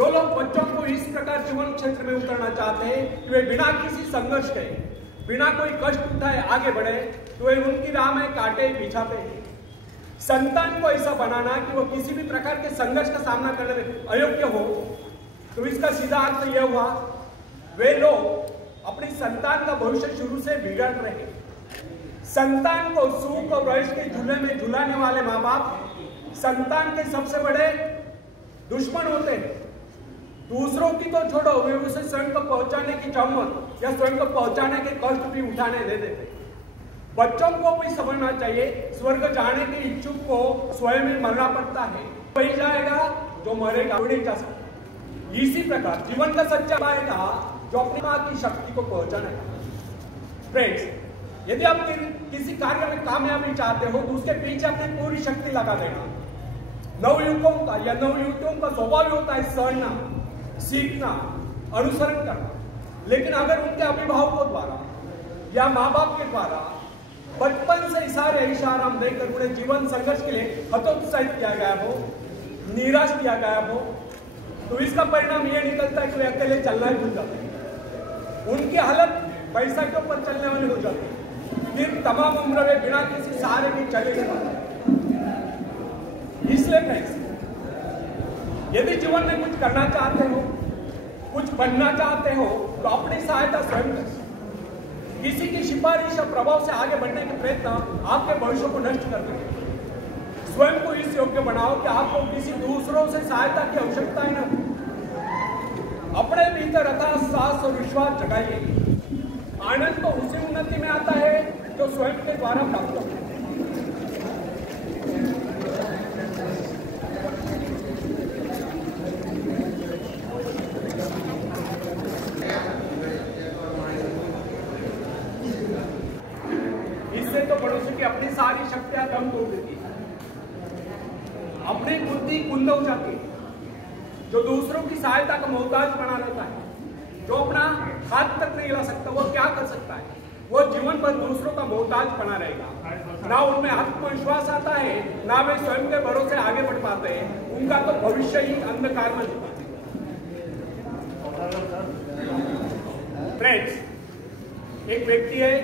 जो लोग बच्चों को इस प्रकार जीवन क्षेत्र में उतरना चाहते हैं कि वे बिना किसी संघर्ष के, बिना कोई कष्ट उठाए आगे बढ़े, तो वे उनकी राह में कांटे बिछाते हैं। संतान को ऐसा बनाना कि वो किसी भी प्रकार के संघर्ष का सामना करने में अयोग्य हो, तो इसका सीधा अर्थ यह हुआ वे लोग अपनी संतान का भविष्य शुरू से बिगाड़ रहे हैं। संतान को सुख और रईस के झूले में झुलाने वाले माँ बाप संतान के सबसे बड़े दुश्मन होते हैं। दूसरों की तो छोड़ो, वे उसे स्वयं को पहुंचाने की चम्मच या स्वयं को पहुंचाने के कष्ट भी उठाने दे देते। बच्चों को भी समझना चाहिए स्वर्ग जाने के इच्छुक को स्वयं ही मरना पड़ता है, वही जाएगा जो मरेगा नहीं जा सकता। इसी प्रकार जीवन का सच्चा पाएगा जो अपनी मां की शक्ति को पहुंचाना। फ्रेंड्स, यदि आप किसी कार्य में कामयाबी चाहते हो तो उसके पीछे अपनी पूरी शक्ति लगा देना। नवयुवकों का या नवयुवतियों का स्वभाव होता है सड़ना, सीखना, अनुसरण करना। लेकिन अगर उनके अभिभावकों द्वारा या माँ बाप के द्वारा बचपन से इशारे इशाराम देकर उन्हें जीवन संघर्ष के लिए हतोत्साहित किया गया हो, निराश किया गया हो, तो इसका परिणाम यह निकलता है कि वे अकेले चलना ही भूल जाते हैं। उनकी हालत पैसा के ऊपर चलने वाली हो जाती है। फिर तमाम उम्र वे बिना किसी सहारे के चले नहीं पाते। इसलिए फ्रेंड्स, यदि जीवन में कुछ करना चाहते हो, कुछ बनना चाहते हो, तो अपनी सहायता स्वयं करें। किसी की सिफारिश और प्रभाव से आगे बढ़ने के प्रयत्न आपके भविष्य को नष्ट कर देंगे। स्वयं को इस योग्य बनाओ कि आपको किसी दूसरों से सहायता की आवश्यकता ही न हो। अपने भीतर अथाह साहस और विश्वास जगाइए। आनंद तो उसी उन्नति में आता है जो स्वयं के द्वारा प्राप्त होता है। इससे तो मनुष्य की अपनी सारी शक्तियां दम तोड़ देती है, अपनी बुद्धि कुंद हो जाती है। जो दूसरों की सहायता का मोहताज बना रहता है, जो अपना हाथ तक नहीं ला सकता, वो क्या कर सकता है? वो जीवन भर दूसरों का मोहताज बना रहेगा। ना उनमें आत्मविश्वास आता है, ना वे स्वयं के भरोसे आगे बढ़ पाते हैं। उनका तो भविष्य ही अंधकार में छुपा है। फ्रेंड्स, एक व्यक्ति है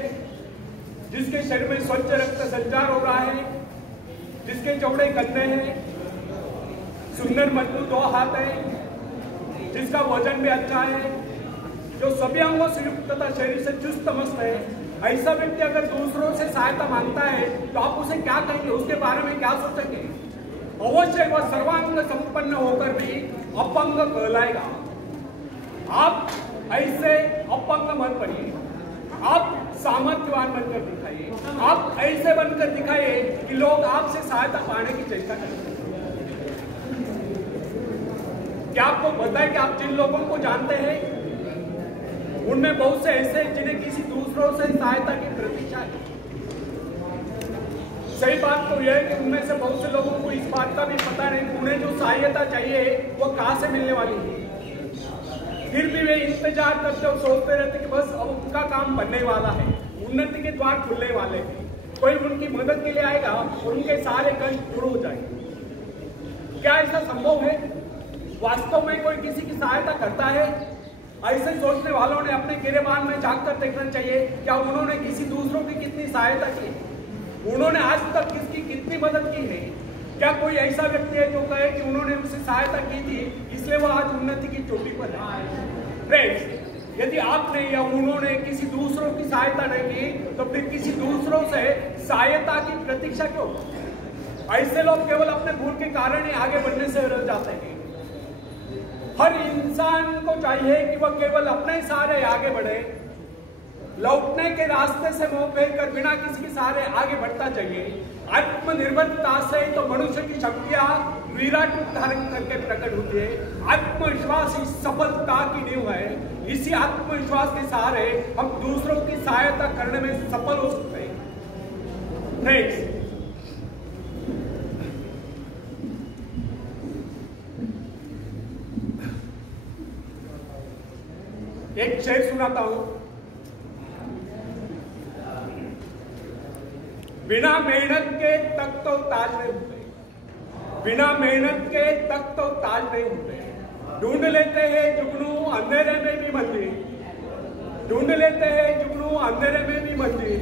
जिसके शरीर में स्वच्छ रक्त संचार हो रहा है, जिसके चौड़े कंधे हैं, सुंदर मजबूत 2 हाथ है, जिसका वजन भी अच्छा है, जो सभी अंगों से युक्त तथा शरीर से चुस्त मस्त है। ऐसा व्यक्ति अगर दूसरों से सहायता मांगता है तो आप उसे क्या कहेंगे? उसके बारे में क्या सोचेंगे? अवश्य वह सर्वांग संपन्न होकर भी अपंग कहलाएगा। आप ऐसे अपंग मत बनिए, आप सामर्थ्यवान बनकर दिखाइए। आप ऐसे बनकर दिखाइए कि लोग आपसे सहायता पाने की चेष्टा करें। क्या आपको पता है कि आप जिन लोगों को जानते हैं उनमें बहुत से ऐसे हैं जिन्हें किसी दूसरों से सहायता की प्रतीक्षा है। सही बात तो यह है कि उनमें से बहुत से लोगों को इस बात का भी पता नहीं कि उन्हें जो सहायता चाहिए वो कहां से मिलने वाली है। फिर भी वे इंतजार करते और सोचते रहते कि बस अब उनका काम बनने वाला है, उन्नति के द्वार खुलने वाले हैं, कोई उनकी मदद के लिए आएगा, उनके सारे कष्ट दूर हो जाएंगे। क्या ऐसा संभव है? वास्तव में कोई किसी की सहायता करता है? ऐसे सोचने वालों ने अपने गिरेबान में झांक कर देखना चाहिए, क्या उन्होंने किसी दूसरों की कितनी सहायता की, उन्होंने आज तक किसकी कितनी मदद की है। क्या कोई ऐसा व्यक्ति है जो कहे कि उन्होंने उसे सहायता की थी इसलिए वो आज उन्नति की चोटी पर है? फ्रेंड्स, यदि आपने या उन्होंने किसी दूसरों की सहायता नहीं की तो फिर किसी दूसरों से सहायता की प्रतीक्षा क्यों? ऐसे लोग केवल अपने भूल के कारण ही आगे बढ़ने से रह जाते हैं। हर इंसान को चाहिए कि वह केवल अपने सहारे आगे बढ़े, लौटने के रास्ते से मुंह फेर कर बिना किसी के सहारे आगे बढ़ता चाहिए। आत्मनिर्भरता से तो मनुष्य की शक्तियां विराट रूप धारण करके प्रकट होती है। आत्मविश्वास ही सफलता की नींव है। इसी आत्मविश्वास के सहारे हम दूसरों की सहायता करने में सफल हो सकते हैं। फ्रेंड्स, एक शेर सुनाता हूं। बिना मेहनत के तक तो ताज नहीं होते, बिना मेहनत के तक तो ताज नहीं होते। ढूंढ लेते हैं जुगनू अंधेरे में भी मंदिर, ढूंढ लेते हैं जुगनू अंधेरे में भी मंदिर,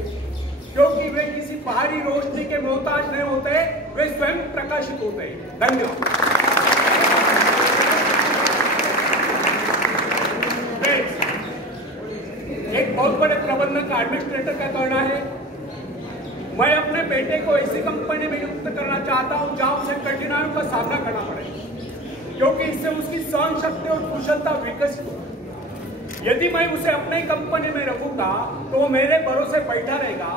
क्योंकि वे किसी बाहरी रोशनी के मोहताज नहीं होते, वे स्वयं प्रकाशित होते हैं। धन्यवाद। एक बहुत बड़े प्रबंधक का, एडमिनिस्ट्रेटर का कहना है, मैं अपने बेटे को ऐसी कंपनी में नियुक्त करना चाहता हूं जहां उसे कठिनाइयों का सामना करना पड़े, क्योंकि इससे उसकी सहन शक्ति और कुशलता विकसित हो। यदि मैं उसे अपने कंपनी में रखूंगा तो वो मेरे भरोसे बैठा रहेगा,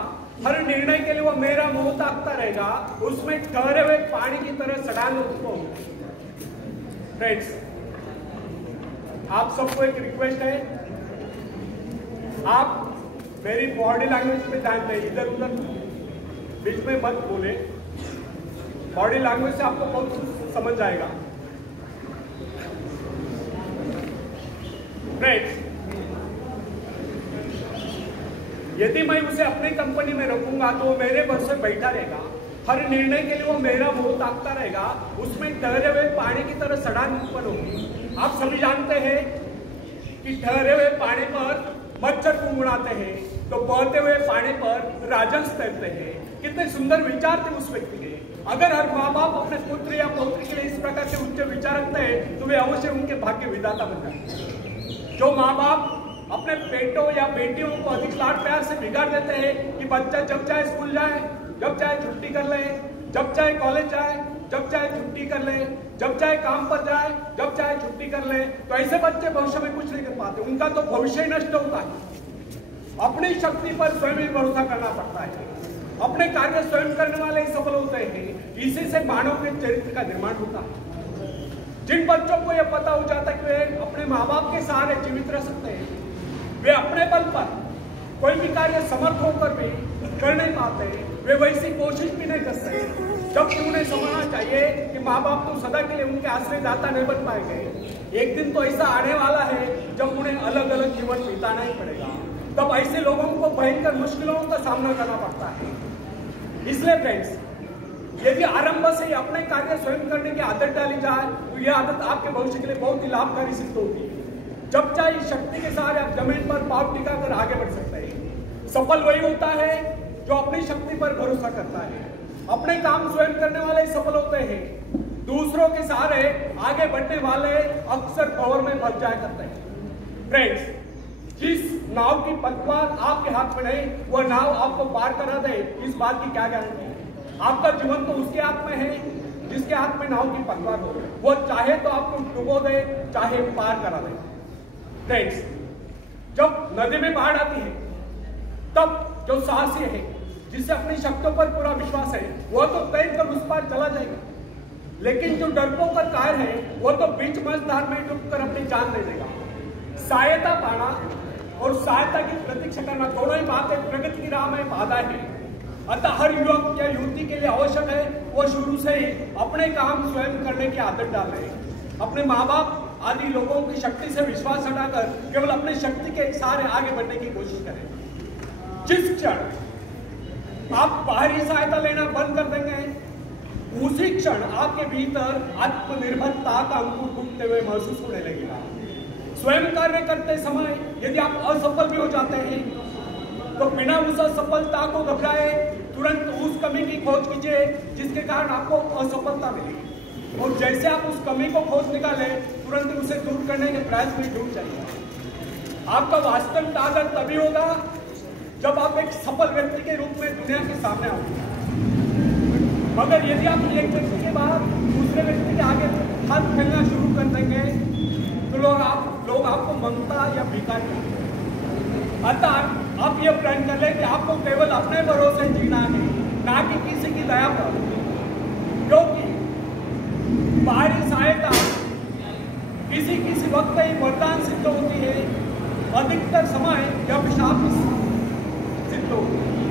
हर निर्णय के लिए वो मेरा मुंह ताकता रहेगा, उसमें ठहरे हुए पानी की तरह सड़ांग उसको। फ्रेंड्स, आप सबको एक रिक्वेस्ट है, आप मेरी बॉडी लैंग्वेज पे ध्यान दें, इधर उधर बीच में मत बोले, बॉडी लैंग्वेज से आपको बहुत समझ आएगा। फ्रेंड्स, यदि मैं उसे अपनी कंपनी में रखूंगा तो वो मेरे भरोसे बैठा रहेगा, हर निर्णय के लिए वो मेरा मुंह ताकता रहेगा, उसमें ठहरे हुए पानी की तरह सड़ांग उत्पन्न होगी। आप सभी जानते हैं कि ठहरे हुए पानी पर मच्छर कुंगुड़ाते हैं, तो बहते हुए पानी पर राजहंस तैरते हैं। कितने सुंदर विचार थे उस व्यक्ति के। अगर हर माँ बाप अपने पुत्र या पौत्री के लिए इस प्रकार के उच्च विचार रखते हैं तो वे अवश्य उनके भाग्य विधाता बन जाते हैं। जो माँ बाप अपने बेटों या बेटियों को अधिक लाड प्यार से बिगाड़ देते हैं कि बच्चा जब चाहे स्कूल जाए, जब चाहे छुट्टी कर ले, जब चाहे कॉलेज जाए, जब चाहे छुट्टी कर ले, जब चाहे काम पर जाए, जब चाहे छुट्टी कर ले, तो ऐसे बच्चे भविष्य में कुछ नहीं कर पाते, उनका तो भविष्य ही नष्ट होता है। अपनी शक्ति पर स्वयं ही भरोसा करना पड़ता है, अपने कार्य स्वयं करने वाले ही सफल होते हैं। इसी से मानव के चरित्र का निर्माण होता है। जिन बच्चों को यह पता हो जाता है कि वे अपने माँ बाप के सहारे जीवित रह सकते हैं, वे अपने बल पर कोई भी कार्य समर्थ होकर भी कर नहीं पाते, वे वैसी कोशिश भी नहीं करते, जबकि उन्हें समझना चाहिए कि माँ बाप तो सदा के लिए उनके आश्रयदाता नहीं बन पाएंगे। एक दिन तो ऐसा आने वाला है जब उन्हें अलग अलग जीवन बिताना ही पड़ेगा, तब ऐसे लोगों को भयंकर मुश्किलों का सामना करना पड़ता है। इसलिए फ्रेंड्स, यदि आरंभ से अपने कार्य स्वयं करने की आदत डाली जाए तो यह आदत आपके भविष्य के लिए बहुत ही लाभकारी सिद्ध होती है। जब चाहे शक्ति के सहारे आप जमीन पर पांव टिकाकर आगे बढ़ सकते हैं। सफल वही होता है जो अपनी शक्ति पर भरोसा करता है। अपने काम स्वयं करने वाले सफल होते हैं, दूसरों के सहारे आगे बढ़ने वाले अक्सर भंवर में फंस जाया करते हैं। फ्रेंड्स, जिस नाव की पतवार आपके हाथ में नहीं, वह नाव आपको पार करा दे, इस बात की क्या गारंटी है? आपका जीवन तो उसके हाथ में है जिसके हाथ में नाव की पतवार हो, वो चाहे तो आपको डुबो दे, चाहे पार करा दे। फ्रेंड्स, जब नदी में बाढ़ आती है तब जो साहसी है, जिसे अपनी शक्तियों पर पूरा विश्वास है, वह तो तैरकर उस पार चला जाएगा, लेकिन जो डरपोक और कायर है वह तो बीच मझधार में डूबकर अपनी जान दे देगा। सहायता पाना और सहायता की प्रतीक्षा करना दोनों ही बातें प्रगति की राह में बाधा है। अतः हर युवक या युवती के लिए आवश्यक है वो शुरू से ही अपने काम स्वयं करने की आदत डाले, अपने माँ बाप आदि लोगों की शक्ति से विश्वास हटाकर केवल अपनी शक्ति के सहारे आगे बढ़ने की कोशिश करें। जिस क्षण आप बाहरी सहायता लेना बंद कर देंगे, उसी क्षण आपके भीतर आत्मनिर्भरता का अंकुर फूटते हुए महसूस होने लगेगा। स्वयं कार्य करते समय यदि आप असफल भी हो जाते हैं तो बिना उस असफलता को घबराए तुरंत उस कमी की खोज कीजिए जिसके कारण आपको असफलता मिली, और जैसे आप उस कमी को खोज निकाले तुरंत उसे दूर करने के प्रयास में जुट जाइए। आपका वास्तविक आदर तभी होगा जब आप एक सफल व्यक्ति के रूप में दुनिया के सामने आओगे। मगर यदि आप एक व्यक्ति के बाद दूसरे व्यक्ति के आगे हाथ फैलना शुरू कर देंगे तो लोग आपको ममता या भिखारी कहेंगे। अतः आप ये प्रण कर ले कि आपको केवल अपने भरोसे जीना है, ना कि किसी की दया पर, क्योंकि बाहरी सहायता किसी वक्त ही वरदान सिद्ध होती है, अधिकतर समय यह अभिशाप सिद्ध होती है।